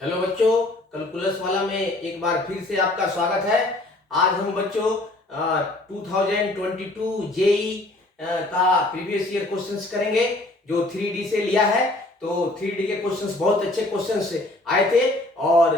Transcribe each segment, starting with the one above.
Hello बच्चों, calculus वाला में एक बार फिर से आपका स्वागत है। आज हम बच्चों 2022 जेई का प्रीवियस ईयर क्वेश्चंस करेंगे जो 3D से लिया है। तो 3D के क्वेश्चंस बहुत अच्छे क्वेश्चंस आए थे और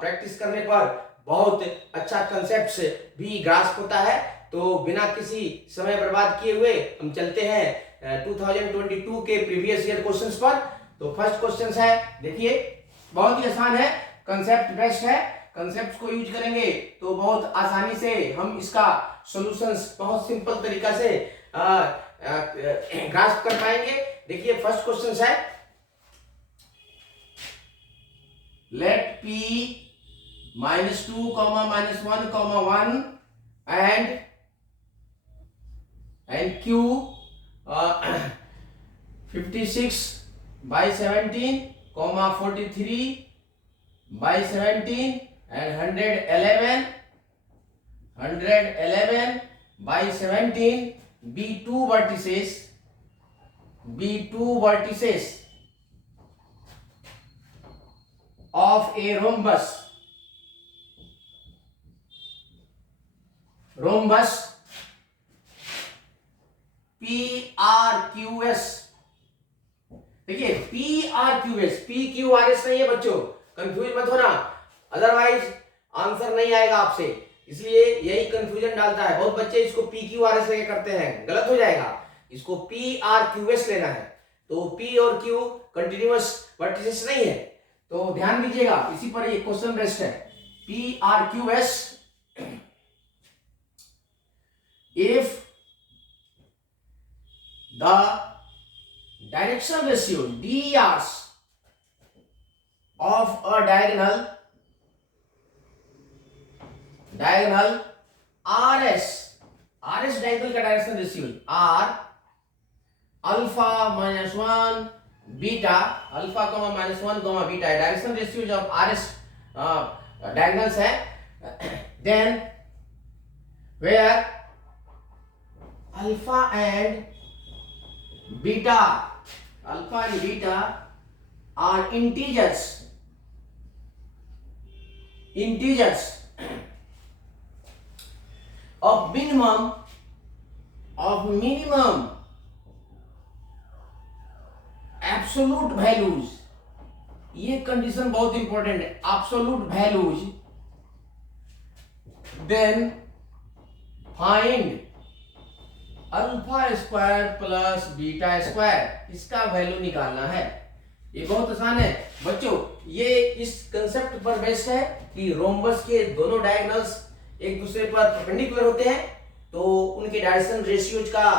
प्रैक्टिस करने पर बहुत अच्छा कंसेप्ट्स भी ग्रास्प होता है। तो बिना किसी समय बर्बाद किए हुए हम चलते हैं 2022 के प्रीवियस ईयर क्वेश्चंस पर। तो फर्स्ट क्वेश्चन है, देखिए बहुत ही आसान है, कंसेप्ट बेस्ड है। कंसेप्ट को यूज करेंगे तो बहुत आसानी से हम इसका सॉल्यूशंस बहुत सिंपल तरीका से ग्रास्प कर पाएंगे। देखिए फर्स्ट क्वेश्चन है, late p -2, -1, 1 and q 56/17, 43/17 and 111/17 be two vertices of a rhombus PRQS। देखिए PRQS, PQRS नहीं है बच्चों, कंफ्यूज मत होना, अदरवाइज आंसर नहीं आएगा आपसे। इसलिए यही कंफ्यूजन डालता है, बहुत बच्चे इसको PQRS लेके करते हैं, गलत हो जाएगा। इसको PRQS लेना है। तो P और Q कंटिन्यूअस वर्टिसेस नहीं है, तो ध्यान दीजिएगा, इसी पर ये क्वेश्चन बेस्ड है। PRQS if the direction ratio DRs of a diagonal RS diagonal का direction ratio R alpha -1 beta, alpha -1 beta direction ratio जब RS डायगोनल्स है, then where alpha and beta are integers of minimum absolute values। ये condition बहुत important है, absolute values, then find alpha square plus beta square, इसका value निकालना है। ये बहुत आसान है बच्चों, ये इस कंसेप्ट पर बेस्ड है कि रोम्बस के दोनों डायगोनल्स एक दूसरे पर परपेंडिकुलर होते हैं, तो उनके डायरेक्शन रेशियोज का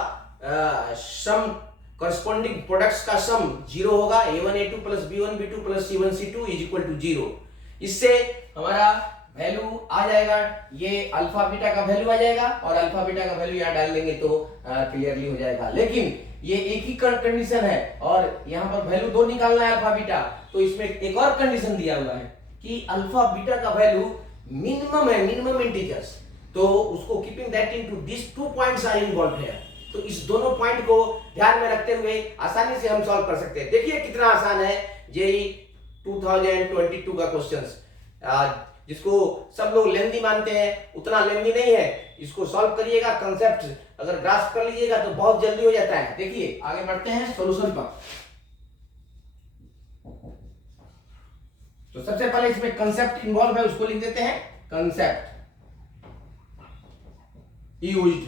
सम, करस्पॉन्डिंग प्रोडक्ट्स का सम 0 होगा। a1 a2 plus b1 b2 plus c1 c2 is equal to 0। इससे हमारा वैल्यू आ जाएगा, ये अल्फा बीटा का वैल्यू आ जाएगा और अल्फा बीटा का वैल्यू यहाँ डाल देंगे तो क्लियरली हो जाएगा। लेकिन ये एक ही कंडीशन है और यहाँ पर वैल्यू 2 निकालना है अल्फा बीटा, तो इसमें एक और कंडीशन दिया हुआ है कि अल्फा बीटा का वैल्यू मिनिमम है, मिनिमम इंटीजर्स, तो उसको keeping that into this 2 points are involved है। तो इस दोनों पॉइंट को ध्यान में रखते हुए आसानी से हम सॉल्व कर सकते हैं। देखिए कितना आसान है जेई 2022 का क्वेश्चंस, जिसको सब लोग लेंदी मानते हैं, उतना लेंदी नहीं है। इसको सॉल्व करिएगा, कंसेप्ट अगर ग्रास्प कर लीजिएगा तो बहुत जल्दी हो जाता है। देखिए आगे बढ़ते हैं सॉल्यूशन पर। तो सबसे पहले इसमें कंसेप्ट इन्वॉल्व है, उसको लिख देते हैं, कंसेप्ट यूज्ड।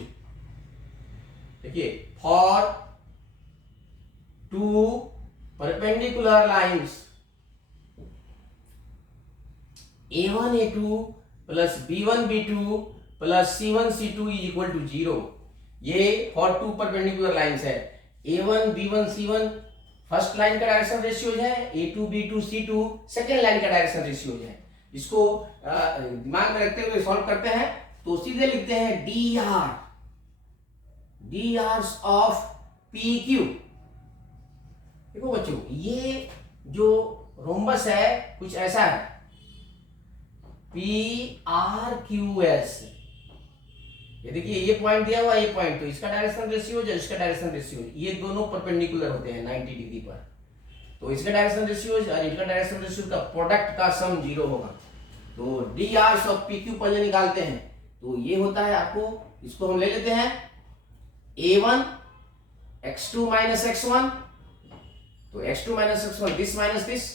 देखिए for two perpendicular lines a1 a2 plus b1 b2 plus c1 c2 is equal to 0। ये फॉर टू परपेंडिकुलर लाइंस है। a1 b1 c1 first line का डायरेक्शन रेशियो है, a2 b2 c2 second line का direction ratio है। इसको दिमाग में रखते हुए सॉल्व करते हैं, तो सीधे लिखते हैं drs ऑफ pq। देखो बच्चों, ये जो रोम्बस है कुछ ऐसा है, PRQS। ये देखिए ये पॉइंट दिया हुआ, ये पॉइंट, तो इसका डायरेक्शन रेशियो जो इसका डायरेक्शन रेशियो, ये दोनों परपेंडिकुलर होते हैं 90 डिग्री पर। तो इसका डायरेक्शन रेशियो और इनका डायरेक्शन रेशियो का प्रोडक्ट का सम 0 होगा। तो D R's of P Q पहले निकालते हैं, तो ये होता है आपको, इसको हम ले लेते हैं a1 x2 minus x1, तो x2 minus x1 this minus this,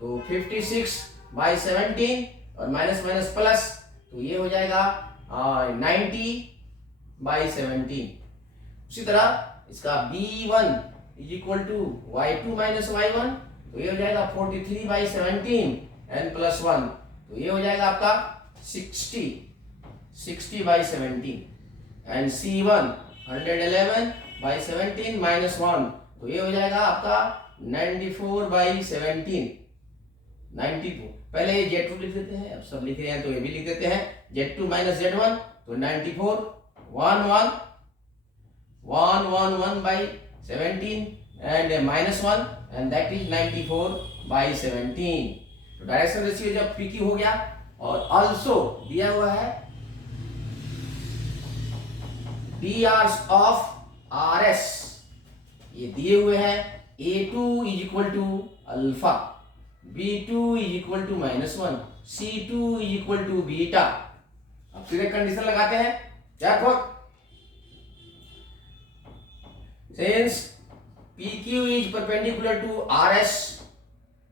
तो 56/17 और माइनस माइनस प्लस, तो ये हो जाएगा 90/17। उसी तरह इसका b1 is equal to y2 minus y1, तो ये हो जाएगा 43/17 n प्लस 1, तो ये हो जाएगा आपका 60/17 एंड c1 111/17 माइनस 1, तो ये हो जाएगा आपका 94/17। 94 पहले ये Z2 लिख देते हैं, अब सब लिख रहे हैं तो ये भी लिख देते हैं, Z2 माइनस Z1, तो 94 111/17 and minus 1 and that is 94/17। तो डायरेक्शन रेशियो जब PQ हो गया, और also दिया हुआ है DRs of RS, ये दिए हुए हैं A2 is equal to alpha, B2 is equal to -1, C2 is equal to beta. अब फिर एक कंडीशन लगाते हैं, क्या खोज, since PQ is perpendicular to RS,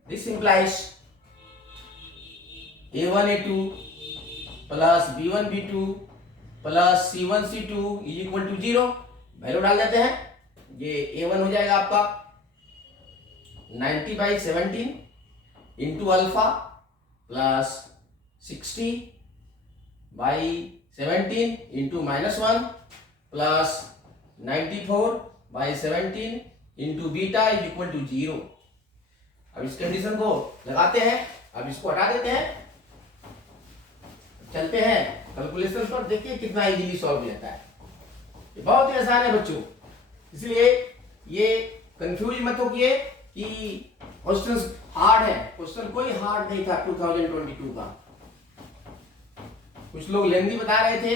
this implies A1 A2 plus B1 B2 plus C1 C2 is equal to 0। Value डाल देते हैं, ये A1 हो जाएगा आपका 90/17 into alpha plus 60/17 into -1 plus 94/17 into beta is equal to 0। अब इस condition को लगाते हैं, अब इसको हटा देते हैं, चलते हैं कैलकुलेशन पर, देखिए कितना इजीली सॉल्व हो जाता है। ये बहुत ही आसान है बच्चों, इसलिए ये कंफ्यूज मत होइए कि क्वेश्चन हार्ड है, क्वेश्चन कोई हार्ड नहीं था 2022 का। कुछ लोग लेंदी बता रहे थे,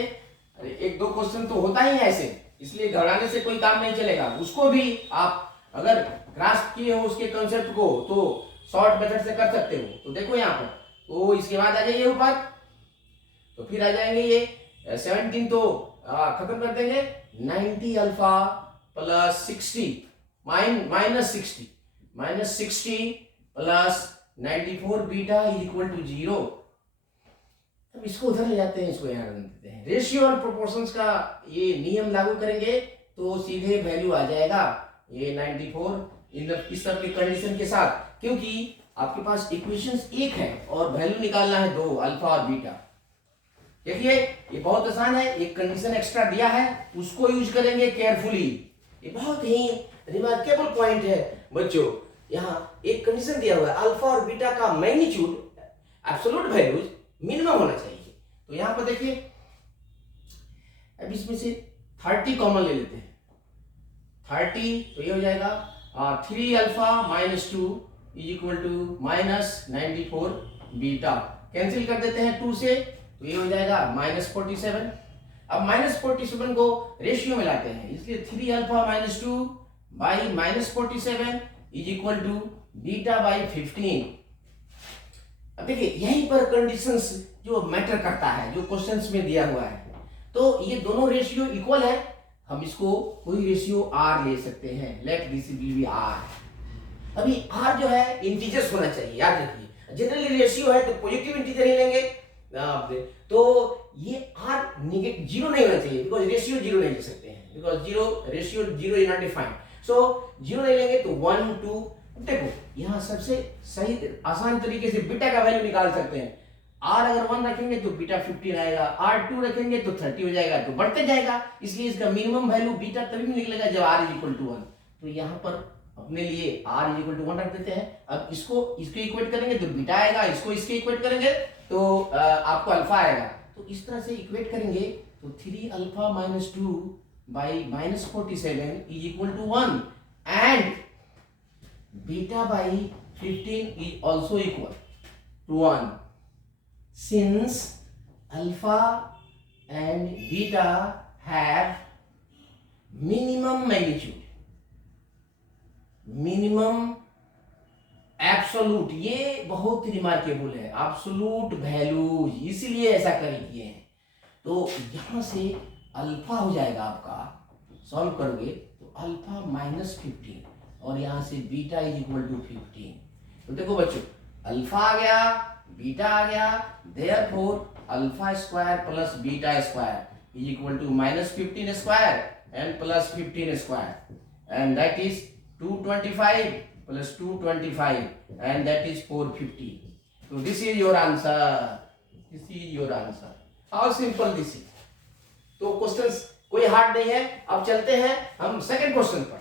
अरे एक दो क्वेश्चन तो होता ही है ऐसे, इसलिए घबराने से कोई काम नहीं चलेगा। उसको भी आप अगर ग्रास्प किए हो उसके कंसेप्ट को, तो शॉर्ट मेथड से कर सकते हो। तो देखो यहाँ पर, तो इसके बाद आ जाइए ऊपर, तो फिर आ जाएंगे ये 17, तो खत्म कर देंगे 90 alpha plus 60 minus 60 plus 94 beta is equal to 0। अब इसको उधर ले जाते हैं, इसको यहाँ रख देते हैं, रेशियो और प्रोपोर्शंस का ये नियम लागू करेंगे तो सीधे वैल्यू आ जाएगा ये 94 इस सब की कंडीशन के साथ, क्योंकि आपके पास इक्वेशंस एक है और वैल्यू निकालना है 2 अल्फा और बीटा। देखिए ये बहुत आसान है, एक कंडीशन एक्स्ट्रा दिया है उसको यूज करेंगे केयरफुली। ये बहुत ही रिमार्केबल पॉइंट है बच्चों, यहाँ एक कंडीशन दिया हुआ है अल्फा और बीटा का मैग्नीट्यूड एब्सोल्यूट वैल्यूज मिनिमम होना चाहिए। तो यहाँ पर देखिए, अब इसमें से 30 कॉमन ले लेते हैं, 30, तो ये हो जाएगा 3 alpha minus 2 is equal to minus 94 beta. Cancel कर देते हैं 2 से, तो ये हो जाएगा -47। अब -47 को रेशियो में लाते हैं, इसलिए 3 alpha minus 2 by -47 is equal to beta by 15। अब देखिए यहीं पर कंडीशंस जो मैटर करता है, जो क्वेश्चंस में दिया हुआ है, तो ये दोनों रेशियो इक्वल है, हम इसको कोई रेशियो r ले सकते हैं, लेट दिस बी r। अभी r जो है इंटीजर्स होना चाहिए, याद रखिए, जनरली रेशियो है तो पॉजिटिव इंटीजर ही लेंगे, तो ये r नेगेटिव 0 नहीं होना चाहिए, बिकॉज रेशियो 0 नहीं ले सकते हैं, because ratio 0 is not defined, so 0 नहीं लेंगे तो 1 2। देखो यहाँ सबसे सही आसान तरीके से बीटा का वैल्यू निकाल सकते हैं, r अगर 1 रखेंगे तो बीटा 15 आएगा, r2 रखेंगे तो 30 हो जाएगा, तो बढ़ते जाएगा, इसलिए इसका मिनिमम वैल्यू बीटा तभी निकलेगा जब r इज इक्वल टू 1। तो यहाँ पर अपने लिए r इज इक्वल टू 1 रख देते हैं। अब इसको इसके इक्वेट करेंगे तो बीटा आएगा, इसको इसके इक्वेट करेंगे तो आपको अल्फा आएगा। तो इस तरह से इक्वेट करेंगे तो 3 alpha minus 2 by -47 is equal to 1 and beta by 15 is also equal to 1 since alpha and beta have minimum magnitude absolute, ये बहुत रिमार्केबल है, एब्सोलूट वैल्यूज, इसीलिए ऐसा किए हैं। तो यहां से अल्फा हो जाएगा आपका, सॉल्व करोगे तो अल्फा -15 और यहां से बीटा इज इक्वल टू 15। तो देखो बच्चों, अल्फा आ गया, बीटा आ गया, therefore alpha square plus beta square is equal to -15 square and plus 15 square and that is 225 plus 225 and that is 450. So this is your answer. This is your answer. How simple this is. तो questions कोई hard नहीं है। अब चलते हैं हम second question पर।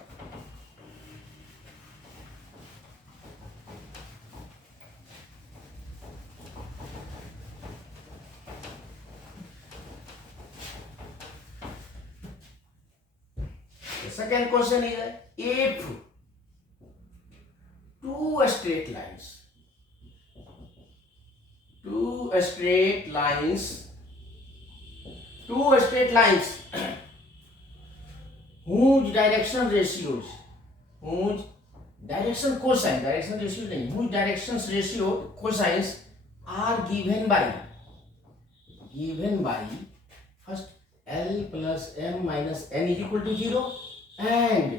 Second question है, if two straight lines whose direction ratios whose direction cosines are given by first L plus M minus N is equal to 0 and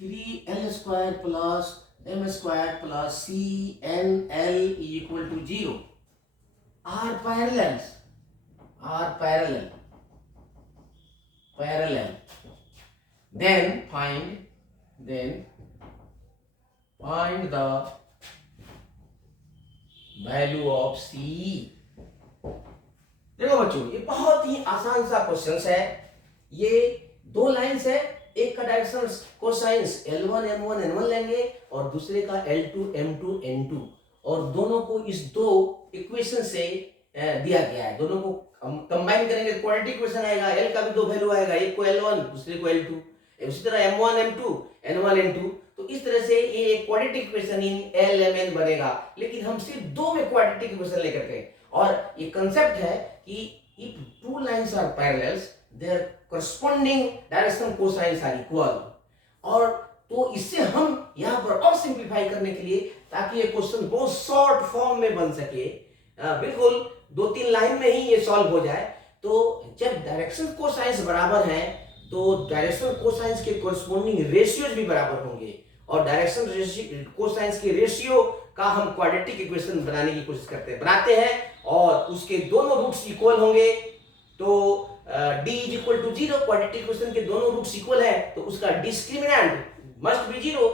3L square plus M square plus CNL is equal to 0 are parallel. Then find the value of C. देखो बच्चों, ये बहुत ही आसान सा question है। ये दो lines है, एक का direction cosines L1 M1 N1 लेंगे और दूसरे का L2 M2 N2 और दोनों को इस दो इक्वेशन से दिया गया है। दोनों को हम कंबाइन करेंगे, क्वाड्रेटिक इक्वेशन आएगा। L का भी दो वैल्यू आएगा, एक को L1 दूसरे को L2, उसी तरह M1 M2 N1 N2। तो इस तरह से ये एक क्वाड्रेटिक इक्वेशन इन LMN बनेगा। लेकिन हम सिर्फ दो में क्वाड्रेटिक इक्वेशन लेकर के, और ये कंसेप्ट है कि if two lines are parallels their corresponding direction cosines are equal। और तो इससे हम यहाँ पर और सिंप्लीफाई करने के लिए, ताकि ये क्वेश्चन बहुत शॉर्ट फॉर्म में बन सके, बिल्कुल 2-3 लाइन में ही ये सॉल्व हो जाए। तो जब डायरेक्शन कोसाइंस बराबर हैं तो डायरेक्शन कोसाइंस के कोरस्पोंडिंग रेशियोज भी बराबर होंगे, और डायरेक्शन कोसाइंस के रेशियो का हम क्वाड्रेटिक इक्वेशन बनाने की कोशिश बनाते हैं और उसके दोनों रूट्स इक्वल होंगे। तो d is equal to 0, quadratic equation के दोनों रूट्स इक्वल है तो उसका discriminant must be 0।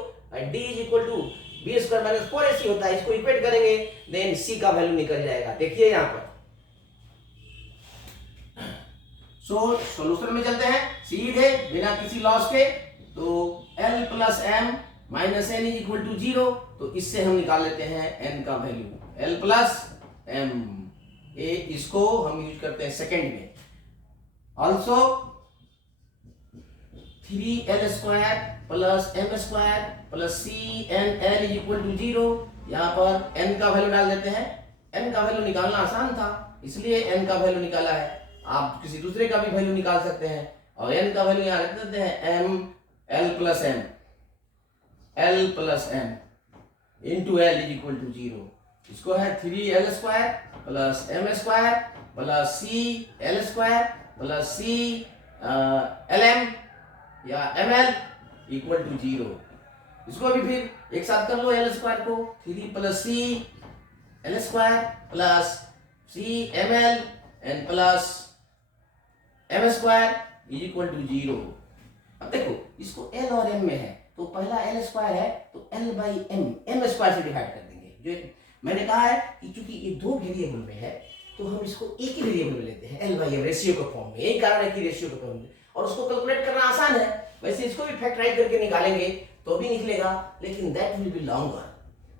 d is equal to b square minus 4ac होता है। इसको इक्वेट करेंगे, देन c का वैल्यू निकल जाएगा। देखिए यहाँ पर सॉल्यूशन में चलते हैं सीधे बिना किसी लॉस के। तो L plus M minus N is equal to 0, तो इससे हम निकाल लेते हैं N का वैल्यू L प्लस M। इसको हम यूज करते हैं सेकेंड में। Also 3L square plus M square plus CNL is equal to 0। यहाँ पर N का वैल्यू डाल देते हैं। N का वैल्यू निकालना आसान था, इसलिए N का वैल्यू निकाला है। आप किसी दूसरे का भी वैल्यू निकाल सकते हैं, और N का वैल्यू यहाँ रख देते हैं M L plus M into L is equal to 0। इसको है 3L square plus M square plus CL square plus CLM या ML इक्वल टू 0। इसको भी फिर एक साथ कर लो, L स्क्वायर को 3 plus CL square plus CML and plus M square is equal to 0। अब देखो इसको L और M में है, तो पहला L स्क्वायर है तो L बाई M स्क्वायर से डिवाइड कर देंगे। जो मैंने कहा है कि चूंकि ये दो वेरिएबल में है तो हम इसको एक ही वेरिएबल में लेते हैं, L बाई M रेशियो के फॉर्म में। यही कारण है कि रेशियो के फॉर्म में, और उसको कैलकुलेट करना आसान है। वैसे इसको भी फैक्टराइज करके निकालेंगे तो भी निकलेगा, लेकिन दैट विल बी लॉन्गर।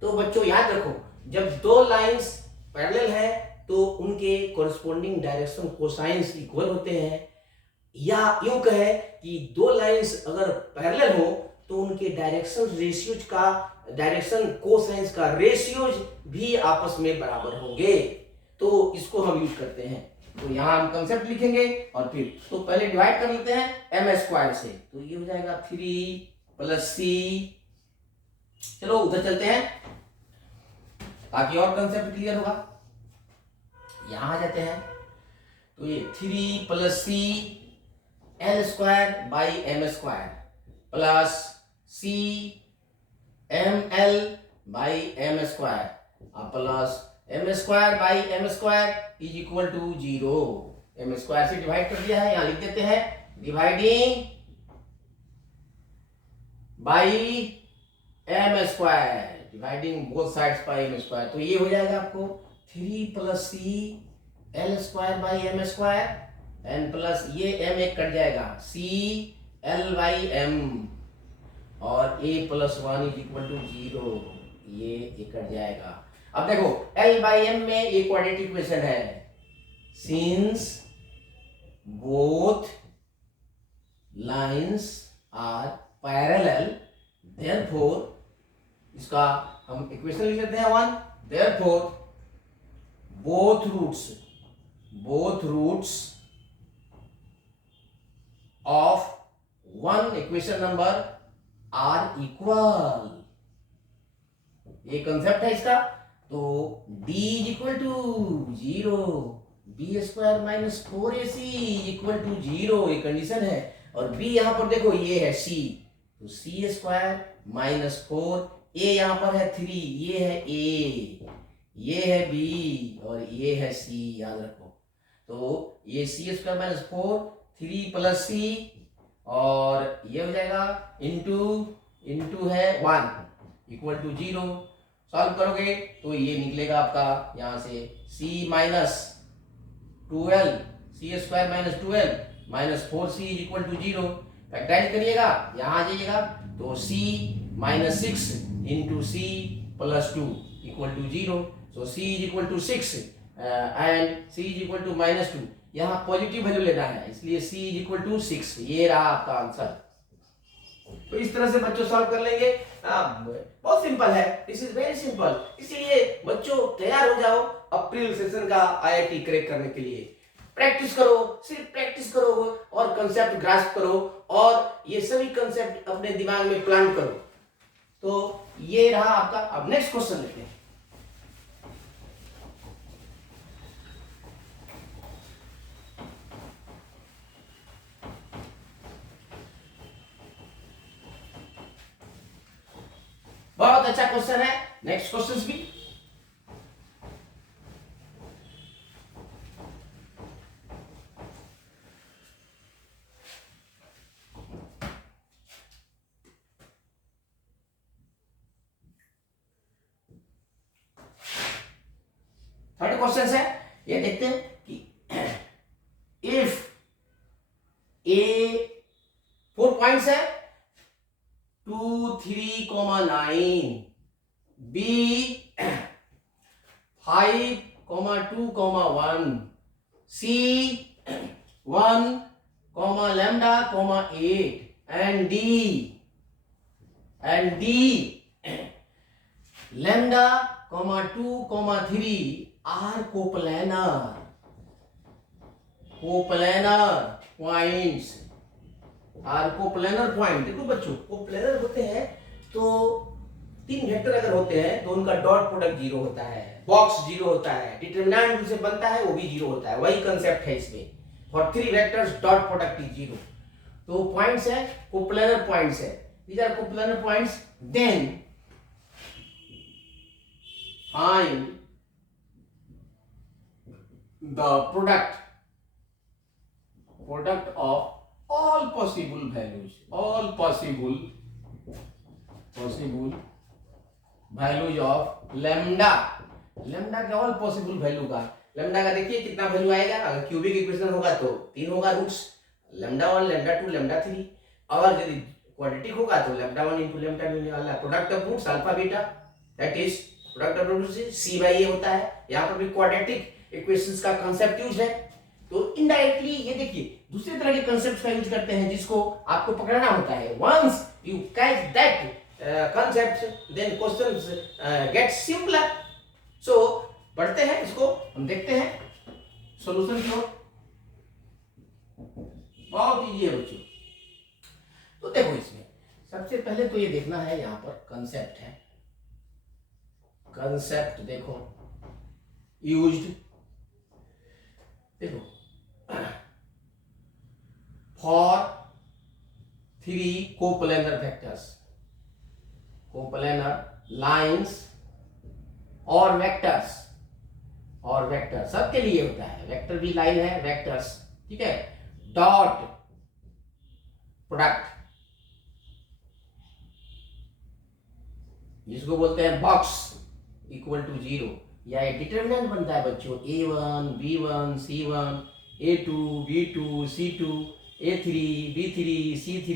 तो बच्चों याद रखो, जब दो लाइंस पैरेलल है तो उनके कोरस्पोंडिंग डायरेक्शन कोसाइंस इक्वल होते हैं, या यूं कहे कि दो लाइंस अगर पैरेलल हो तो उनके डायरेक्शन रेशियोज का, डायरेक्शन कोसाइंस का रेशियोज भी आपस में बराबर होंगे। तो इसको हम यूज करते हैं। तो यहाँ हम कंसेप्ट लिखेंगे और फिर तो पहले डिवाइड कर लेते हैं M स्क्वायर से, तो ये हो जाएगा 3 प्लस सी, चलो उधर चलते हैं ताकि और कंसेप्ट क्लियर होगा। यहां आ जाते हैं तो ये 3 plus c l square by m square plus c m l by m square plus m square by m square is equal to 0। M square से डिवाइड कर दिया है, यहां लिख देते हैं dividing by m square, dividing both sides by m square. तो ये हो जाएगा आपको 3 plus c l square by m square n plus ये एम एक कट जाएगा सी एल बाई एम और a plus 1 is equal to 0, ये कट जाएगा। अब देखो l बाई एम में एक क्वाड्रेटिक इक्वेशन है, since both lines are parallel therefore इसका हम इक्वेशन लिख लेते हैं 1, therefore both roots of one equation number are equal, ये कंसेप्ट है इसका। तो d is equal to 0, b square minus 4ac equal to 0, ये कंडीशन है। और b यहां पर देखो ये है c, तो c स्क्वायर माइनस 4, a यहां पर है 3, ये है a, ये है b और ये है c, याद रखो। तो ये c square minus 4, 3 plus c और ये हो जाएगा इंटू है 1 इक्वल टू 0। सॉल्व करोगे तो ये निकलेगा आपका यहां से c minus 12 c square minus 12 minus 4c is equal to 0। Factorize करिएगा, यहां आ जाइएगा तो c minus 6 into c plus 2 equal to 0। So c is equal टू 6 and c is equal to minus 2, यहाँ पॉजिटिव वैल्यू लेना है इसलिए c इज इक्वल टू 6, ये रहा आपका आंसर। तो इस तरह से बच्चों सॉल्व कर लेंगे, बहुत सिंपल है, दिस इज वेरी सिंपल। इसीलिए बच्चों तैयार हो जाओ अप्रैल सेशन का आईआईटी क्रैक करने के लिए। प्रैक्टिस करो, सिर्फ प्रैक्टिस करो और कंसेप्ट ग्रास्प करो और ये सभी कंसेप्ट अपने दिमाग में प्लांट करो। तो ये रहा आपका। अब नेक्स्ट क्वेश्चन लेते हैं। बहुत अच्छा क्वेश्चन है, नेक्स्ट क्वेश्चन भी। थर्ड क्वेश्चन है, ये देखते हैं कि इफ ए 4 पॉइंट्स है 2, 3, 9, B 5, 2, 1, C 1, lambda, 8 and D lambda, 2, 3 are coplanar points, are coplanar point. देखो बच्चों कोप्लेनर होते हैं तो 3 वेक्टर अगर होते हैं तो उनका डॉट प्रोडक्ट 0 होता है, बॉक्स 0 होता है, डिटरमिनेंट जिससे बनता है वो भी 0 होता है। वही कंसेप्ट है इसमें, for 3 vectors dot product is 0। तो पॉइंट्स है कोप्लेनर पॉइंट्स है, these are coplanar points. Then find the product of all possible values of lambda का all possible वैल्यू का लैम्डा का देखिए कितना वैल्यू आएगा। अगर क्यूबिक इक्वेशन होगा तो 3 होगा रूट्स, लैम्डा 1, लैम्डा 2, लैम्डा 3। और यदि क्वाड्रेटिक होगा तो लैम्डा 1 into लैम्डा 2 वाला product of roots alpha beta, that is product of roots c by a होता है। यहाँ पर भी क्वाड्रेटिक इक्वेशंस का कांसेप्ट यूज है। तो इनडायरेक्टली ये देखिए दूसरे तरह के कांसेप्ट्स का यूज करते हैं जिसको आपको पकड़ना होता है। Once you catch that concept then questions get simpler. So पढ़ते हैं इसको, हम देखते हैं सॉल्यूशन की ओर। बहुत इजी है बच्चों। तो देखो इसमें सबसे सबसे पहले तो ये देखना है, यहां पर कंसेप्ट है, कंसेप्ट देखो यूज्ड, देखो for 3 coplanar vectors, coplanar lines और वेक्टर्स, और वेक्टर सबके लिए होता है, वेक्टर भी लाइन है, वेक्टर्स, ठीक है, डॉट प्रोडक्ट, जिसको बोलते हैं बॉक्स इक्वल टू 0, या ये डिटरमिनेंट बनता है बच्चों a1 b1 c1 a2 b2 c2 a3 b3 c3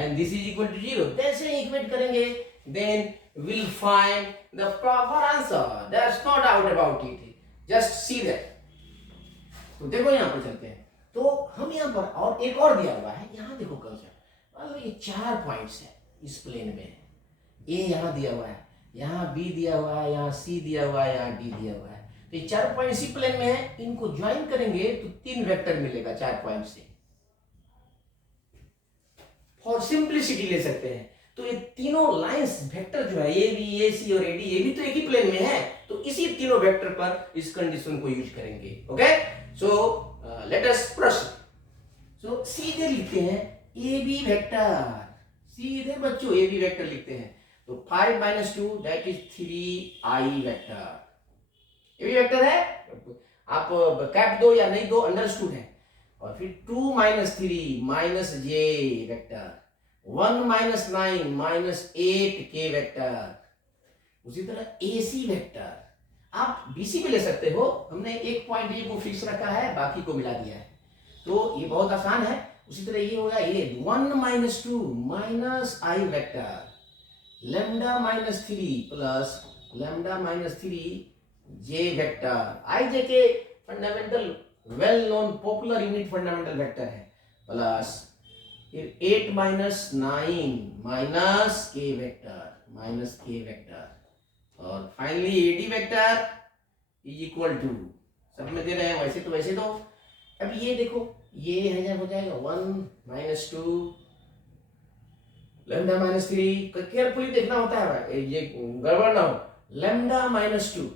and this is equal to 0, जैसे इक्वेट करेंगे then we'll find the proper answer, there's no doubt about it, just see that। तो देखो यहां पर चलते हैं, तो हम यहां पर और एक और दिया हुआ है, यहां देखो कंसेप्ट, मान लो ये 4 पॉइंट्स है इस प्लेन में, ए यहां दिया हुआ है, यहाँ बी दिया हुआ है, यहाँ सी दिया हुआ है, यहाँ डी दिया हुआ है, तो ये 4 पॉइंट इसी प्लेन में है, इनको ज्वाइन करेंगे तो 3 वेक्टर मिलेगा 4 पॉइंट से। फॉर सिंप्लिसिटी ले सकते हैं, तो ये तीनों लाइंस वेक्टर जो है ए बी ए सी और ए डी, ये भी तो एक ही प्लेन में है, तो इसी तीनों वेक्टर पर इस कंडीशन को यूज करेंगे। Okay, so let us proceed. So सीधे लिखते हैं ए बी वेक्टर, सीधे बच्चों ए बी वेक्टर लिखते हैं, तो 5 - 2 दैट इज 3i वेक्टर, ये भी वेक्टर है, आप कैप दो या नहीं दो अंडरस्टूड है, और फिर 2 - 3 - j वेक्टर, 1 - 9 - 8k वेक्टर, उसी तरह ac वेक्टर, आप bc भी ले सकते हो, हमने एक पॉइंट ए को फिक्स रखा है, बाकी को मिला दिया है, तो ये बहुत आसान है। उसी तरह ये होगा ये 1 - 2 - i vector, lambda -3 plus lambda -3 j vector, I j के fundamental well known popular unit fundamental vector है, प्लस फिर 8 - 9 k वेक्टर, और finally ad vector is equal to, सब में दे रहे हैं वैसे तो वैसे दो। अब ये देखो ये हो जाएगा 1 - 2 लैम्डा -3, केयरफुली देखना होता है भाई, ये गड़बड़ ना हो, लैम्डा -2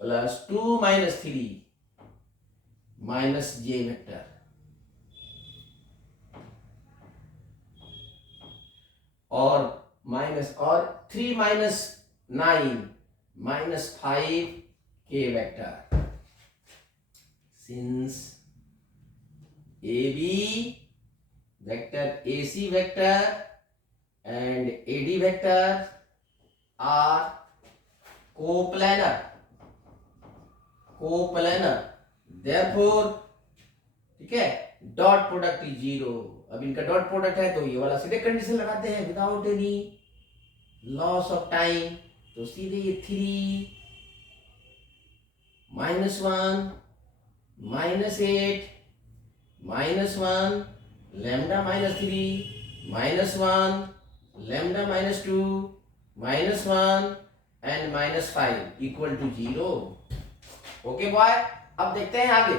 प्लस 2 - 3 j वेक्टर, और माइनस और 3 - 9 - 5k vector, since AB vector, AC vector and AD vector are coplanar, therefore ठीक है, डॉट प्रोडक्ट इज 0। अब इनका डॉट प्रोडक्ट है तो ये वाला सीधे कंडीशन लगाते हैं without any loss of time, तो सीधे ये 3 - 1 - 8 -1 lambda -3 -1 lambda -2 -1 and -5 equal to 0। Okay boy, अब देखते हैं आगे,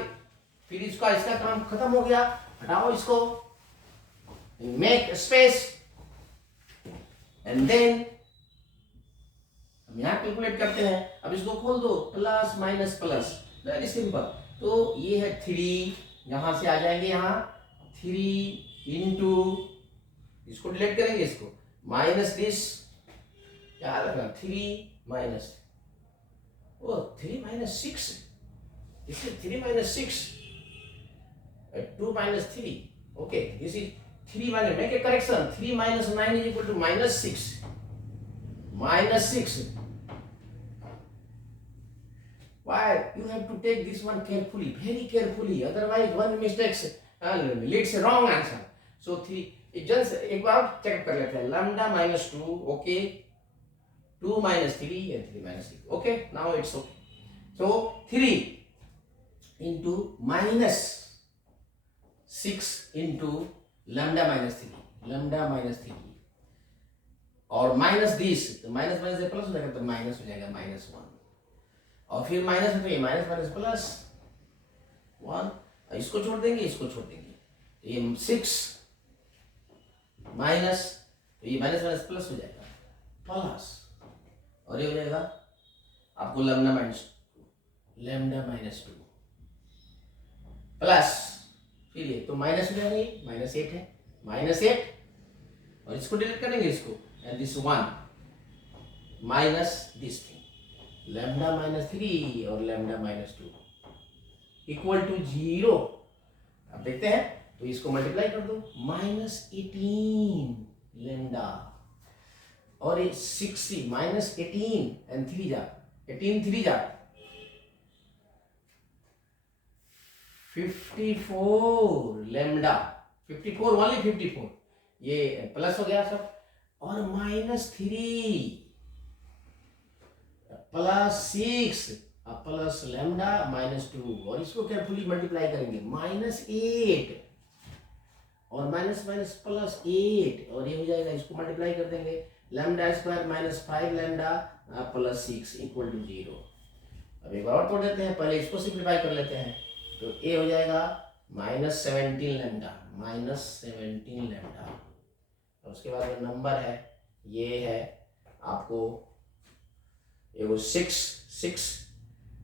फिर इसका काम खत्म हो गया, हटाओ इसको, मेक स्पेस एंड देन हम यहां कैलकुलेट करते हैं। अब इसको खोल दो, plus minus plus, very simple, तो ये है 3, यहां से आ जाएंगे यहाँ 3 इंटू, इसको डिलीट करेंगे, इसको माइनस दिस, क्या रखना 3 minus 6, this is 3 - 6 2 - 3, okay, this is 3 minus, make a correction, 3 - 9 is equal to -6, why you have to take this one carefully, very carefully, otherwise one mistakes leads a wrong answer। so 3 just एक बार check कर लेते हैं, lambda -2, okay, 2 - 3 and 3 - 6, okay, now it's okay, so 3 into -6 into lambda -3 और minus this, तो minus minus से plus हो जाएगा, तो माइनस हो जाएगा -1, और फिर माइनस है तो ये माइनस प्लस 1, इसको छोड़ देंगे, इसको छोड़ देंगे, ये 6 माइनस, तो ये माइनस माइनस प्लस हो जाएगा, प्लस, और ये हो जाएगा आपको लैम्डा माइनस 2 प्लस, फिर ये तो माइनस हो जाएगा, ये -8 है, -8, और इसको डिलीट करेंगे इसको, and this 1 minus this thing, lambda -3 और लैम्डा -2 इक्वल टू 0। अब देखते हैं, तो इसको मल्टीप्लाई कर दो, -18 लैम्डा, और ये 60 -18 एंड 3 जा 18 3 जा 54 लैम्डा, 54 ओनली 54, ये प्लस हो गया सब, और -3 +6 प्लस लैम्डा -2, और इसको केयरफुली मल्टीप्लाई करेंगे, -8 और माइनस माइनस +8, और ये हो जाएगा, इसको मल्टीप्लाई कर देंगे, lambda square -5 lambda +6 equal to 0। अब एक बार और तोड़ देते हैं, पहले इसको सिंप्लीफाई कर लेते हैं, तो ए हो जाएगा -17 लैम्डा, -17 लैम्डा, और उसके बाद जो नंबर है ये है आपको ये वो 6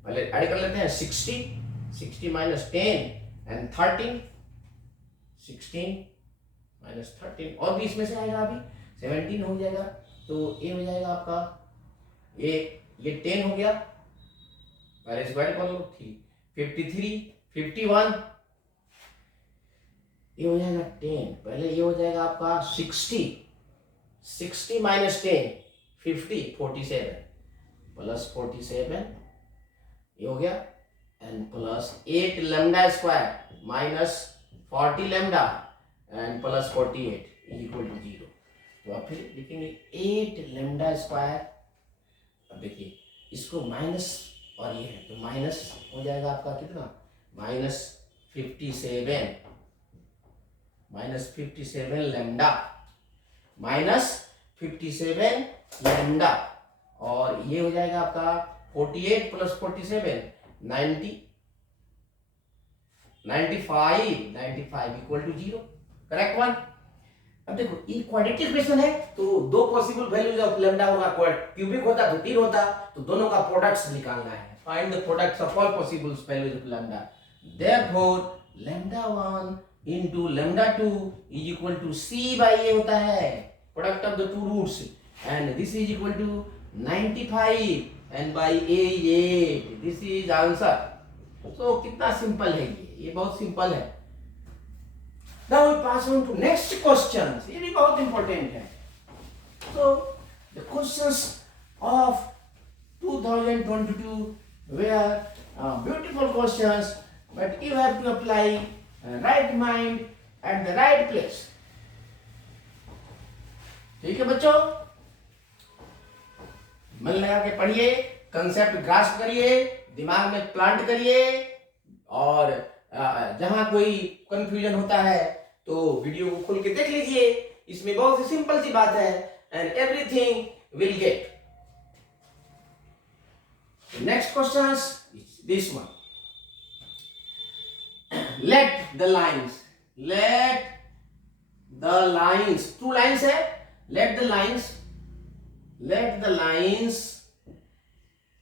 पहले ऐड कर लेते हैं, 60 -10 एंड 13, 16 -13, और भी इसमें से आएगा, अभी 17 हो जाएगा, तो ये हो जाएगा आपका ये 10 हो गया, पहले स्क्वायर कर लो, 53 51, ये हो जाएगा 10, पहले ये हो जाएगा आपका 60 -10 50 47 +47, ये हो गया, and +8 lambda square -40 lambda and +48 equal to 0। तो अब फिर लिखेंगे 8 लैम्डा स्क्वायर, अब देखिए इसको माइनस, और ये है तो माइनस हो जाएगा आपका कितना, -57 लैम्डा, -57 लैम्डा, और ये हो जाएगा आपका 48 + 47 95 इक्वल टू 0, करेक्ट वन। अब देखो ये क्वाड्रेटिक इक्वेशन है, तो दो पॉसिबल वैल्यूज ऑफ लैम्डा होगा, क्यूबिक होता तो 3 होता, तो दोनों का प्रोडक्ट्स निकालना है, find the products of all possible values of lambda, therefore lambda 1 into lambda 2 is equal to c by a होता है, product of the two roots, and this is equal to 95 and by a is 8, this is answer। so कितना simple है ये बहुत simple है। now we pass on to next questions, ये भी बहुत इंपॉर्टेंट है। so the questions of 2022 were beautiful questions, but you have to apply right mind at the right place। ठीक है बच्चों, मन लगा के पढ़िए, कंसेप्ट ग्रास्प करिए, दिमाग में प्लांट करिए, और जहां कोई कंफ्यूजन होता है तो वीडियो को खोल के देख लीजिए, इसमें बहुत ही सिंपल सी बात है, and everything will get. Next question is this one, let the lines, two lines है, let the lines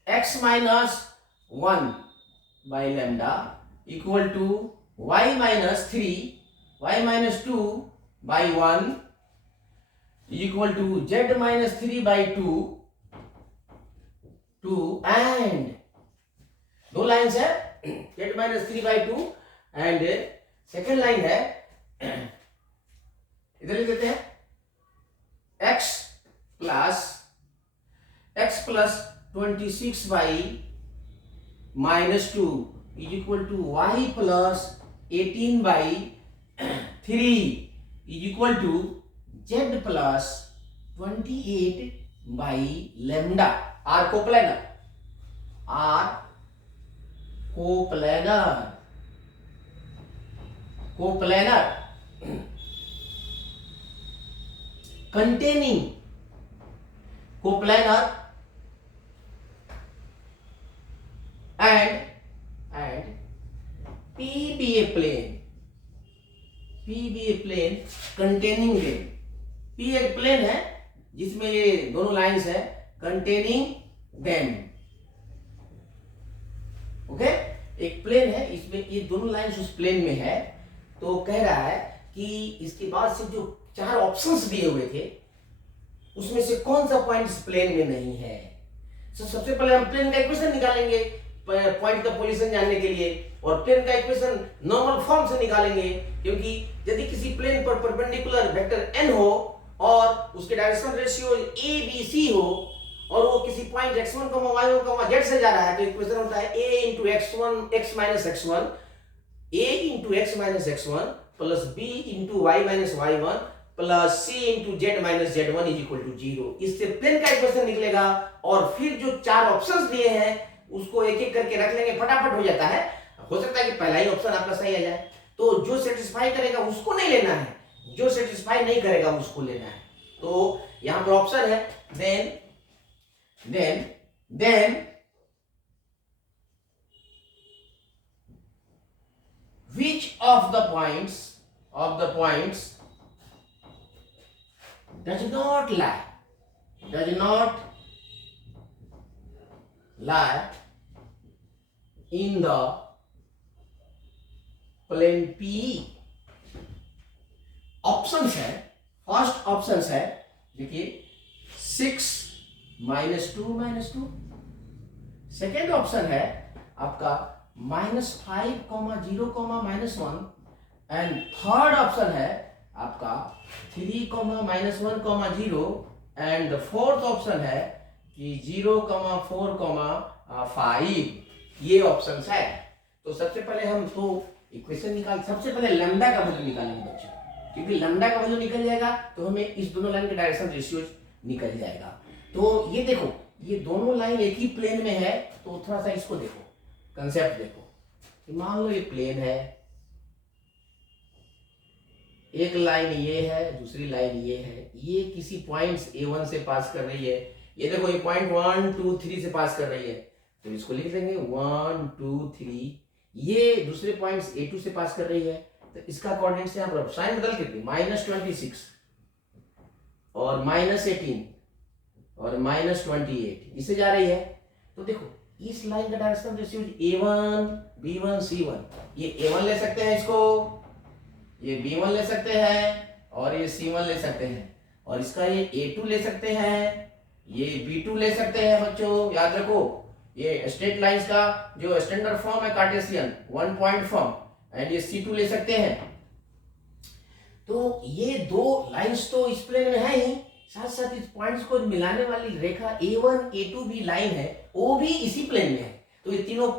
x minus 1 by lambda equal to y minus 3 y minus 2 by 1 equal to z minus 3 by 2 and दो lines है, z minus 3 by 2 and second line है, इधर लिख देते हैं x plus 26 by -2 is equal to y plus 18 by 3 is equal to z plus 28 by lambda। r coplanar containing coplanar and P be a plane a plane containing them. P एक plane है जिसमें ये दोनों lines है containing them. Okay, एक plane है, इसमें ये दोनों लाइंस उस प्लेन में है। तो कह रहा है कि इसके बाद से जो 4 ऑप्शंस दिए हुए थे उसमें से कौन सा पॉइंट इस प्लेन में नहीं है। तो सबसे पहले हम प्लेन का इक्वेशन निकालेंगे पॉइंट का पोजीशन जानने के लिए, और प्लेन का इक्वेशन नॉर्मल फॉर्म से निकालेंगे, क्योंकि यदि किसी प्लेन पर परपेंडिकुलर वेक्टर n हो और उसके direction ratio a b c हो और वो किसी पॉइंट x1, y1, z से जा रहा है, तो इक्वेशन होता है a into x1 x minus x1 a into x minus x1 plus b into y minus y1 plus c into z minus z1 is equal to 0। इससे plane का equation निकलेगा और फिर जो 4 ऑप्शंस दिए हैं उसको एक एक करके रख लेंगे, फटाफट हो जाता है। हो सकता है कि पहला ही ऑप्शन आपका सही आ जाए, तो जो सेटिस्फाई करेगा उसको नहीं लेना है, जो सेटिस्फाई नहीं करेगा उसको लेना है। तो यहां पर ऑप्शन है then which of the points does not lie in the plane PE। Options है, फर्स्ट ऑप्शंस है, देखिए 6 -2 -2। सेकेंड ऑप्शन है आपका -5, 0, -1। एंड थर्ड ऑप्शन है आपका 3, -1, 0। एंड फोर्थ ऑप्शन है कि 0, 4, 5। ये ऑप्शंस है। तो सबसे पहले हम तो इक्वेशन सबसे पहले लैम्डा का वैल्यू निकालेंगे बच्चों, क्योंकि लैम्डा का वैल्यू निकल जाएगा तो हमें इस दोनों लाइन के डायरेक्शन रेशियो निकल जाएगा। तो ये देखो, ये दोनों लाइन एक ही प्लेन में है, तो थोड़ा सा इसको देखो, कंसेप्ट देखो। मान लो ये प्लेन है, एक लाइन ये है, दूसरी लाइन ये है, ये किसी पॉइंट्स A1 से पास कर रही है। ये देखो, ये पॉइंट 1 2 3 से पास कर रही है, तो इसको लिख देंगे 1 2 3। ये दूसरे पॉइंट्स A2 से पास कर रही है, तो इसका कोऑर्डिनेट्स यहां पर साइन बदल के -26 और -18 और -28 इसे जा रही है। तो देखो, इस लाइन का direction ratio A1 B1 C1, ये A1 ले सकते हैं, इसको ये B1 ले सकते हैं और ये C1 ले सकते हैं, और इसका ये A2 ले सकते हैं, ये B2 ले सकते हैं। बच्चों याद रखो, ये स्ट्रेट लाइंस का जो स्टैंडर्ड फॉर्म है कार्टेशियन 1 पॉइंट फॉर्म, एंड ये C2 ले सकते हैं। तो ये दो लाइंस तो इस प्लेन में है ही, साथ साथ इस पॉइंट्स को मिलाने वाली रेखा A1 A2 भी लाइन है, वो भी इसी प्लेन में है। तो ये तीनों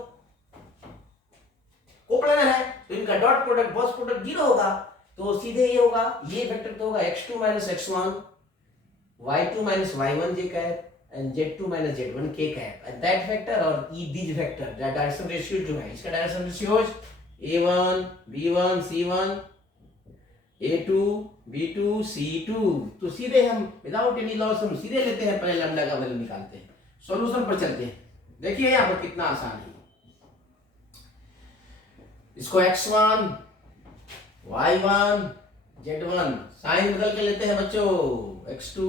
कोप्लानर है, तो इनका डॉट प्रोडक्ट बॉक्स प्रोडक्ट 0 होगा। तो सीधे ये होगा, ये वेक्टर तो होगा x2 x1 y2 y1 j cap and z2 z1 k cap, and that vector और ई this vector that direction ratio जो है, इसका direction ratio A1 B1 C1 A2 B2 C2। तो सीधे हम विदाउट एनी लॉस हम सीधे लेते हैं, पहले लैम्डा का वैल्यू निकालते हैं, सॉल्यूशन पर चलते हैं। देखिए यहां पर कितना आसान है, इसको x1 y1 z1 साइन बदल के लेते हैं बच्चों, x2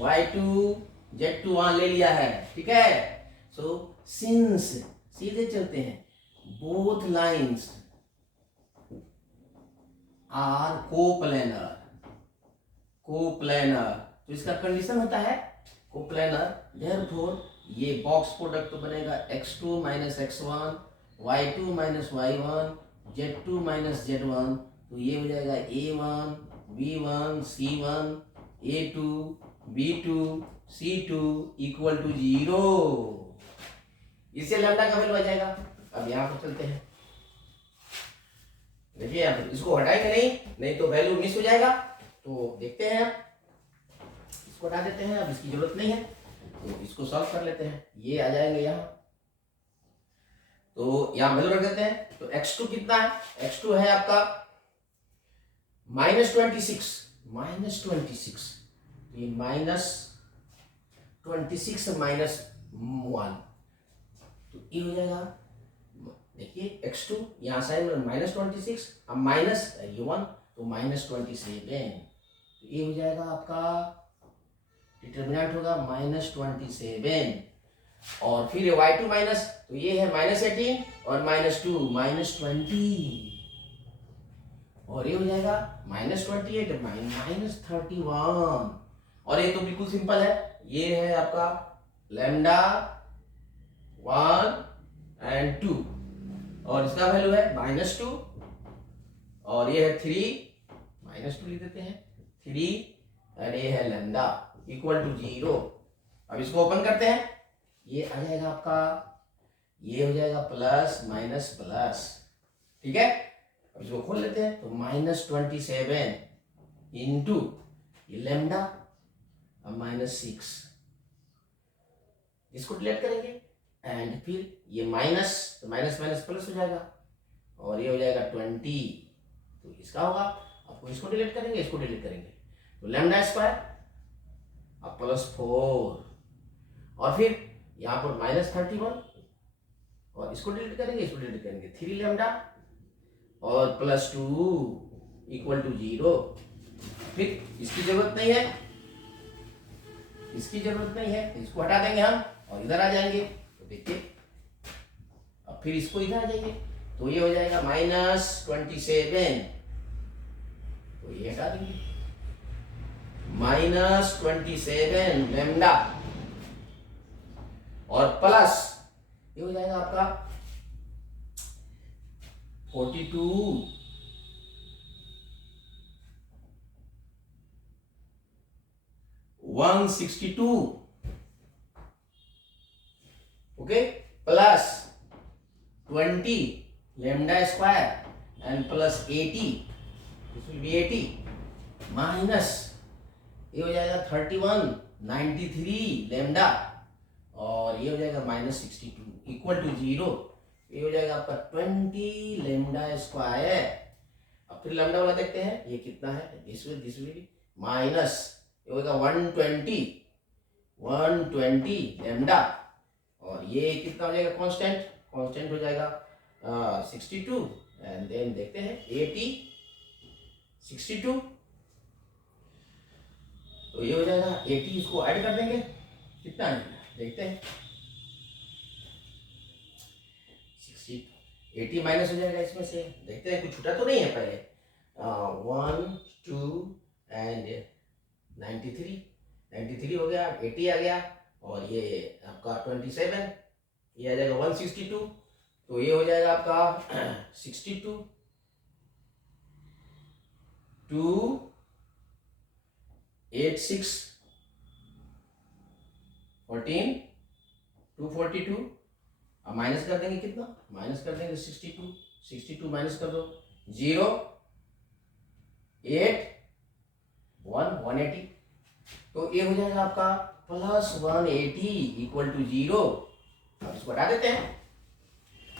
y2 z2 वहां ले लिया है, ठीक है। सो सिंस सीधे चलते हैं, बोथ लाइंस आर कोप्लेनर, तो इसका कंडीशन होता है कोप्लेनर, देयरफॉर ये बॉक्स प्रोडक्ट तो बनेगा x2 x1 y2 y1 z2 z1। तो ये हो जाएगा A1 B1 C1 A2 B2 C2 equal to 0। इससे लैम्डा का वैल्यू आ जाएगा। अब यहां पर चलते हैं, देखिए यहां पर इसको हटाएंगे नहीं तो वैल्यू मिस हो जाएगा। तो देखते हैं, इसको हटा देते हैं, अब इसकी जरूरत नहीं है, तो इसको सॉल्व कर लेते हैं। ये आ जाएंगे यहाँ, तो यहां वैल्यू रख देते हैं। तो x2 कितना है, x2 है आपका -26, ये -26 -1, तो ये हो जाएगा। देखिए x2 यहां साइन -26, अब माइनस ये 1, तो -27, तो ये हो जाएगा आपका डिटर्मिनेंट होगा -27, और फिर y2 माइनस, तो ये है -18 और -2 -20, और ये हो जाएगा -28 -31, और ये तो बिल्कुल सिंपल है, ये है आपका लैम्डा 1 एंड 2, और इसका वैल्यू है -2, और ये है 3, -2 लिख देते हैं 3, और ये है लैम्डा इक्वल टू 0। अब इसको ओपन करते हैं, ये आ जाएगा आपका, ये हो जाएगा प्लस माइनस प्लस, ठीक है। अब इसको खोल लेते हैं, तो -27 इंटू लैम्डा अब -6, इसको डिलीट करेंगे, एंड फिर ये माइनस, तो माइनस माइनस प्लस हो जाएगा, और ये हो जाएगा 20, तो इसका होगा, आपको इसको डिलीट करेंगे, इसको डिलीट करेंगे, तो लैम्डा स्क्वायर अब +4, और फिर यहाँ पर -31, और इसको डिलीट करेंगे, इसको डिलीट करेंगे, 3 लैम्डा और +2 इक्वल टू 0। फिर इसकी जरूरत नहीं है, इसकी जरूरत नहीं है, इसको हटा देंगे हम और इधर आ जाएंगे, तो देखिए अब फिर इसको इधर आ जाइए, तो ये हो जाएगा -27, तो ये हटा देंगे, -27 लैम्डा, और प्लस ये हो जाएगा आपका 42, okay, plus 20 lambda square and plus 80, this will be 80, minus ये हो जाएगा 31 93 लैम्डा, और ये हो जाएगा -62 इक्वल टू 0, ये हो जाएगा आपका 20 लैम्डा स्क्वायर। अब फिर लैम्डा वाला देखते हैं, ये कितना है, दिस विल माइनस, ये होगा 120 लैम्डा, और ये कितना हो जाएगा, कांस्टेंट हो जाएगा 62, एंड देन देखते हैं 80 62, तो ये हो जाएगा 80, इसको ऐड कर देंगे, कितना है देखते हैं, 80 माइनस हो जाएगा इसमें से, देखते हैं कुछ छूटा तो नहीं है पहले, 1 2 एंड 93 हो गया, 80 आ गया, और ये आपका 27, ये आ जाएगा 162, तो ये हो जाएगा आपका 62 2 8 6 14 242, अब माइनस कर देंगे, कितना माइनस कर देंगे, 62 माइनस कर दो, 0 8 1 180, तो ये हो जाएगा आपका +180 इक्वल टू 0। अब इसको हटा देते हैं,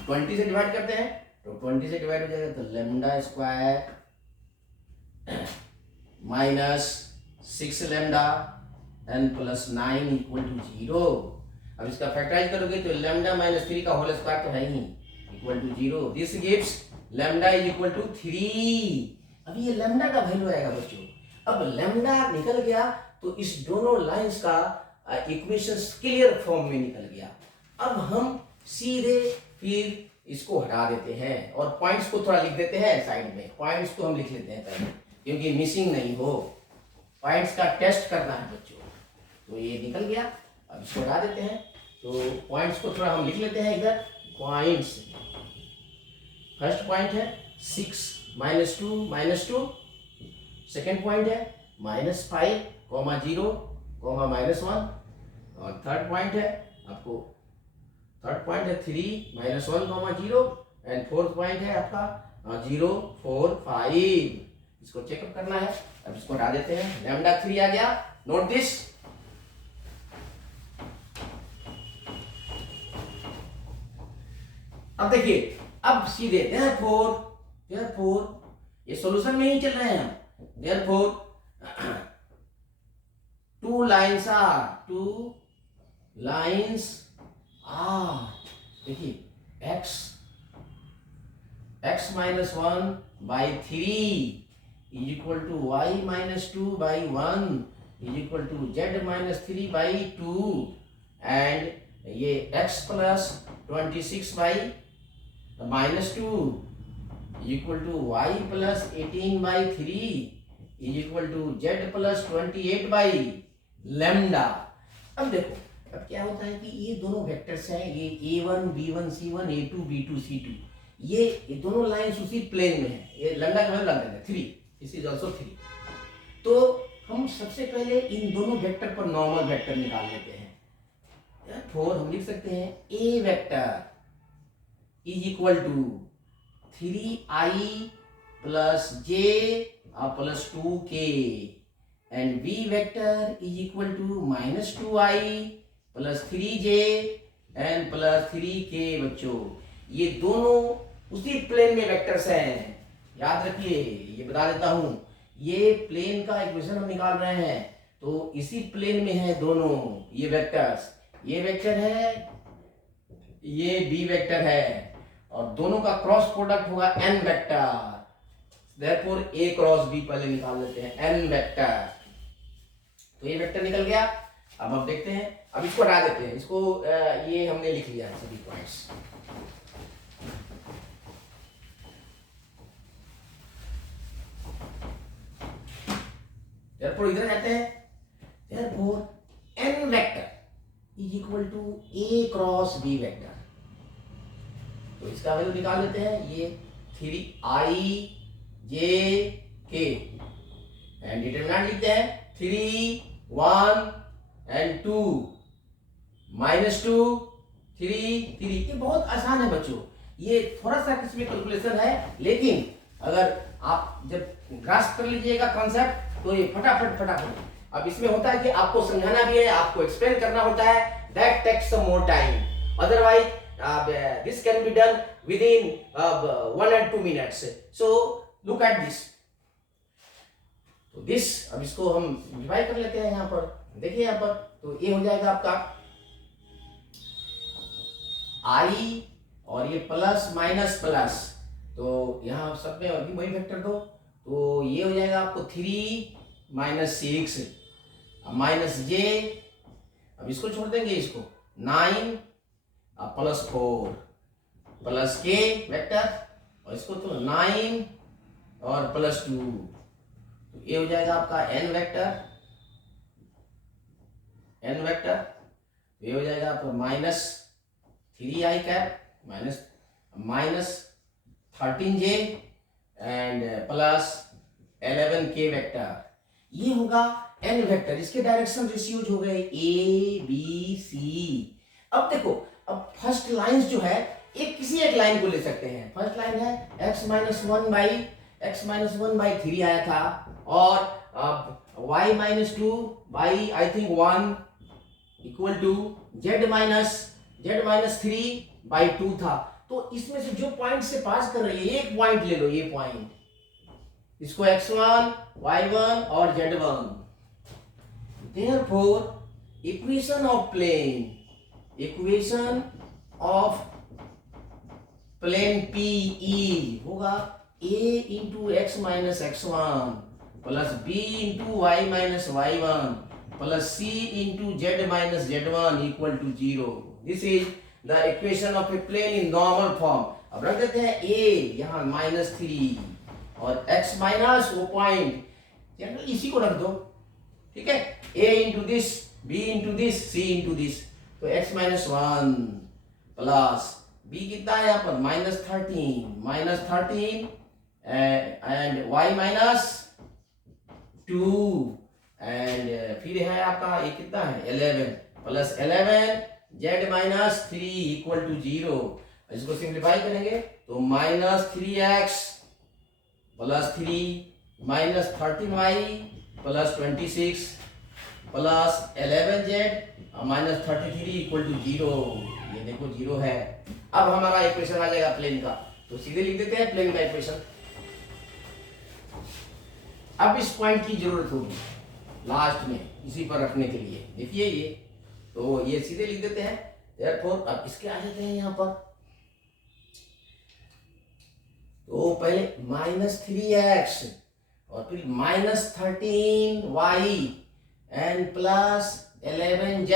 20 से डिवाइड करते हैं, तो 20 से डिवाइड हो जाएगा, तो lambda square -6 lambda and +9 equal to 0। अब इसका फैक्टराइज करोगे तो लैम्डा -3 का होल स्क्वायर तो है ही, equal to 0, this gives lambda is equal to 3। अब ये लैम्डा का वैल्यू आएगा बच्चों, अब लैम्डा निकल गया, तो इस दोनों लाइंस का इक्वेशंस क्लियर फॉर्म में निकल गया। अब हम सीधे फिर इसको हटा देते हैं, और पॉइंट्स को थोड़ा लिख देते हैं साइड में, पॉइंट्स को हम लिख लेते हैं पहले, क्योंकि मिसिंग नहीं हो, पॉइंट्स का टेस्ट करना है बच्चों। तो ये निकल गया, अब इसको हटा देते हैं, तो पॉइंट्स को थोड़ा हम लिख लेते हैं इधर, पॉइंट्स, फर्स्ट पॉइंट है 6 -2 सेकेंड पॉइंट है -5, 0, -1, और थर्ड पॉइंट है आपको, थर्ड पॉइंट है 3 -1, 0, एंड फोर्थ पॉइंट है आपका 0 4 5, इसको चेकअप करना है। अब इसको हटा देते हैं, लैम्डा 3 आ गया, नोट दिस। अब देखिए, अब सीधे therefore ये सॉल्यूशन में ही चल रहे हैं हम, therefore two lines are देखिए x -1/3 is equal to y minus 2 by 1 is equal to z minus 3 by 2 and ये x plus 26 by minus 2 is equal to y plus 18 by 3 is equal to z plus 28 by lambda. अब देखो अब क्या होता है कि ये दोनों वेक्टर्स हैं, ये a1 b1 c1 a2 b2 c2, ये दोनों लाइंस उसी प्लेन में है। ये लैम्डा का मतलब लैम्डा 3, दिस इज आल्सो 3। तो हम सबसे पहले इन दोनों वेक्टर पर नॉर्मल वेक्टर निकाल लेते हैं। फोर हम लिख सकते हैं a vector is equal to 3i plus j plus 2k and b vector is equal to minus 2i plus 3j and plus 3k। बच्चों ये दोनों उसी प्लेन में वेक्टर्स हैं, याद रखिए। ये बता देता हूं, ये प्लेन का इक्वेशन हम निकाल रहे हैं तो इसी प्लेन में है दोनों ये वेक्टर्स। ये वेक्टर है, ये बी वेक्टर है और दोनों का क्रॉस प्रोडक्ट होगा एन वेक्टर। देयरफॉर ए क्रॉस बी पहले निकाल लेते हैं, एन वेक्टर। तो ये वेक्टर निकल गया। अब हम देखते हैं, अब इसको हटा देते हैं, इसको ये हमने लिख लिया है सभी पॉइंट्स। देयरफॉर इधर जाते हैं, therefore n vector is equal to a cross b vector. तो इसका वैल्यू निकाल लेते हैं, ये 3i j k and determinant लिखते हैं 3 1 एंड 2 माइनस 2 3 3। ये बहुत आसान है बच्चों, ये थोड़ा सा इसमें कैलकुलेशन है, लेकिन अगर आप जब ग्रास्प कर लीजिएगा कॉन्सेप्ट तो ये फटाफट। अब इसमें होता है कि आपको समझाना भी है, आपको एक्सप्लेन करना होता है, that takes some more time. Otherwise this can be done within 1 and 2 minutes. So look at this. तो this, अब इसको हम डिवाइड कर लेते हैं यहाँ पर। देखिए यहाँ पर, तो ये हो जाएगा आपका i और ये प्लस माइनस प्लस, तो यहाँ सब में अभी वही वेक्टर दो, तो ये हो जाएगा आपको 3 माइनस 6 माइनस j, अब इसको छोड़ देंगे, इसको 9 प्लस 4 प्लस k वेक्टर, और इसको तो 9 और प्लस 2, तो ये हो जाएगा आपका n वेक्टर। ये हो जाएगा आपका minus 3i cap minus 13j and plus 11k vector. ये होगा n वेक्टर, इसके डायरेक्शन रेशियोज हो गए a b c। अब देखो, अब फर्स्ट लाइन जो है, एक किसी एक लाइन को ले सकते हैं। फर्स्ट लाइन है x माइनस 1 बाई 3 आया था, और अब y minus 2 by I think 1 equal to z minus 3 by 2 था। तो इसमें से जो पॉइंट से पास कर रही है, एक पॉइंट ले लो, ये पॉइंट, इसको x1 y1 और z1। Therefore equation of plane P E होगा a into x minus x1 plus b into y minus y1 plus c into z minus z1 equal to 0। This is the equation of a plane in normal form. अब रख देते हैं a यहाँ minus 3 और x minus वो point, generally इसी को रख दो, ठीक है। a into this, b into this, c into this, तो x माइनस 1 प्लस b कितना है यहाँ पर minus 13 and y minus 2 and फिर है आपका ये कितना है 11 plus 11 z minus 3 equal to 0। इसको सिंप्लीफाई करेंगे तो minus 3x plus 3 minus 13y plus 26 plus 11z minus 33 equal to 0। ये देखो 0 है। अब हमारा इक्वेशन आ जाएगा प्लेन का, तो सीधे लिख देते हैं प्लेन का इक्वेशन। अब इस पॉइंट की जरूरत होगी लास्ट में इसी पर रखने के लिए, देखिए ये, तो ये सीधे लिख देते हैं। देयरफॉर अब इसके आ जाते हैं यहाँ पर, तो पहले माइनस 3x और फिर -13y एन प्लस 11z।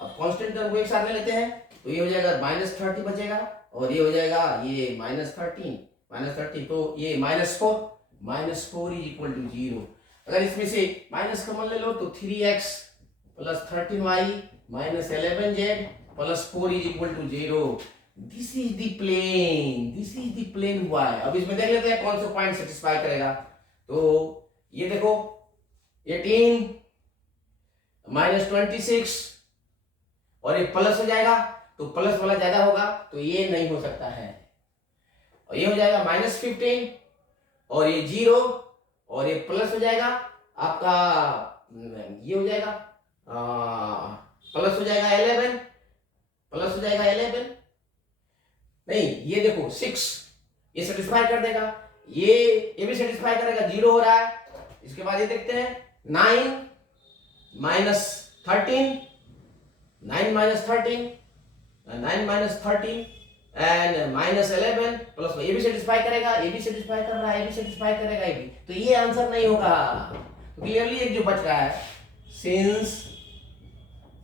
अब कांस्टेंट टर्म को एक साथ ले लेते हैं, तो ये हो जाएगा -30 बचेगा, और ये हो जाएगा ये -13 तो ये -4 इज इक्वल टू 0। अगर इसमें से माइनस कॉमन ले लो तो 3x plus 13y minus 11z plus 4 is equal to 0। This is the plane y। अब इसमें देख लेते हैं कौन सा पॉइंट सेटिस्फाई करेगा। तो ये देखो 18 -26 और ये प्लस हो जाएगा, तो प्लस वाला ज्यादा होगा तो ये नहीं हो सकता है, और ये हो जाएगा -15 और ये 0 और ये प्लस हो जाएगा आपका, ये हो जाएगा प्लस हो जाएगा 11 नहीं, ये देखो 6 ये सेटिस्फाई कर देगा, ये भी सेटिस्फाई करेगा, 0 हो रहा है। इसके बाद ये देखते हैं 9 -13 एंड -11 प्लस, ये भी सेटिस्फाई करेगा, ये भी सेटिस्फाई कर रहा है, ये भी सेटिस्फाई करेगा, ये भी। तो ये आंसर नहीं होगा। तो क्लियरली एक जो बच रहा है, since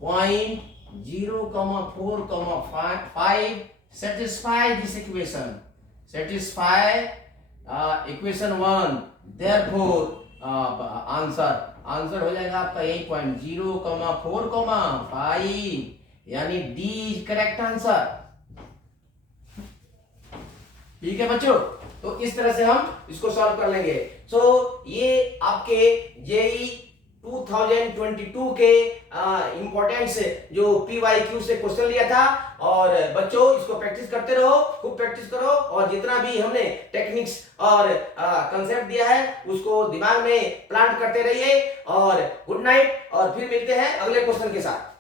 point 0,4,5 satisfy this equation, satisfy equation 1, therefore answer हो जाएगा आपका 8.0,4,5, यानी डी इज करेक्ट आंसर। ठीक है बच्चों, तो इस तरह से हम इसको सॉल्व कर लेंगे। सो ये आपके जेई 2022 के इंपॉर्टेंस जो PYQ से क्वेश्चन लिया था, और बच्चों इसको प्रैक्टिस करते रहो, खूब प्रैक्टिस करो, और जितना भी हमने टेक्निक्स और कंसेप्ट दिया है उसको दिमाग में प्लांट करते रहिए। और गुड नाइट, और फिर मिलते हैं अगले क्वेश्चन के साथ।